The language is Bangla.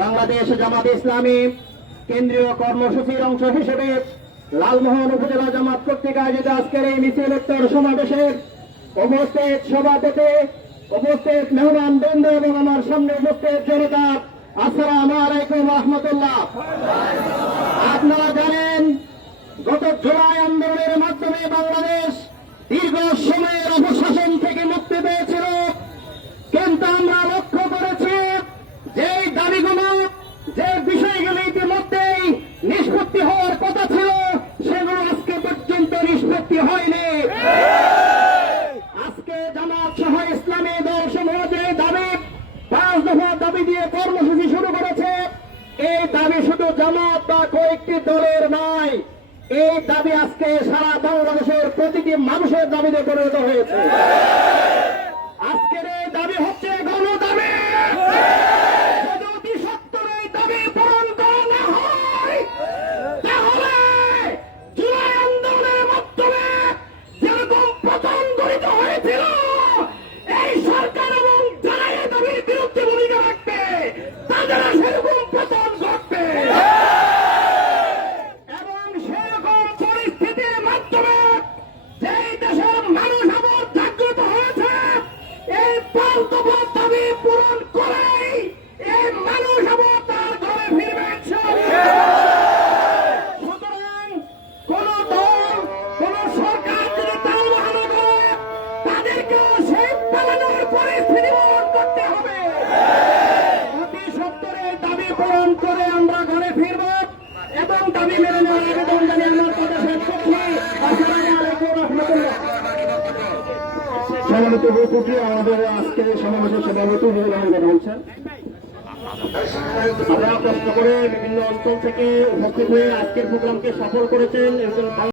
বাংলাদেশ জামাত ইসলামী কেন্দ্রীয় কর্মসূচির অংশ হিসেবে লালমোহন উপজেলা জামাত কর্তৃক আয়োজিত আজকের এই মিছিল উত্তর সমাবেশের উপস্থিত সভাপতি, উপস্থিত মেহমান বৃন্দ এবং আমার সামনে উপস্থিত জনতা, আসসালামু আলাইকুম রহমতুল্লাহ। আপনারা জানেন, গত জুলাই আন্দোলনের মাধ্যমে বাংলাদেশ দীর্ঘ সময়ের অপশাসন হয়নি। আজকে জামাত সহ ইসলামী দল সমূহ দাবি, পাঁচ দফা দাবি দিয়ে কর্মসূচি শুরু করেছে, এই দাবি শুধু জামাত বা কয়েকটি দলের নয়, এই দাবি আজকে সারা বাংলাদেশের প্রতিটি মানুষের দাবিতে পরিণত হয়েছে। আজকের এই দাবি হয়েছিল এই সরকার এবং যারা এই দাবির বিরুদ্ধে ভূমিকা রাখবে তাদের সেরকম পতন ঘটবে। এবং সেরকম পরিস্থিতির মাধ্যমে যেই দেশের মানুষ আবার জাগ্রত হয়েছে, এই দফা দাবি পূরণ সম্মানিত উপস্থিতি, আমাদের আজকের সমাবেশে সভাপতি রুহুল আহমেদ বলছেন। আপনারা কষ্ট করে বিভিন্ন অঞ্চল থেকে উপস্থিত হয়ে আজকের প্রোগ্রামকে সফল করেছেন এবং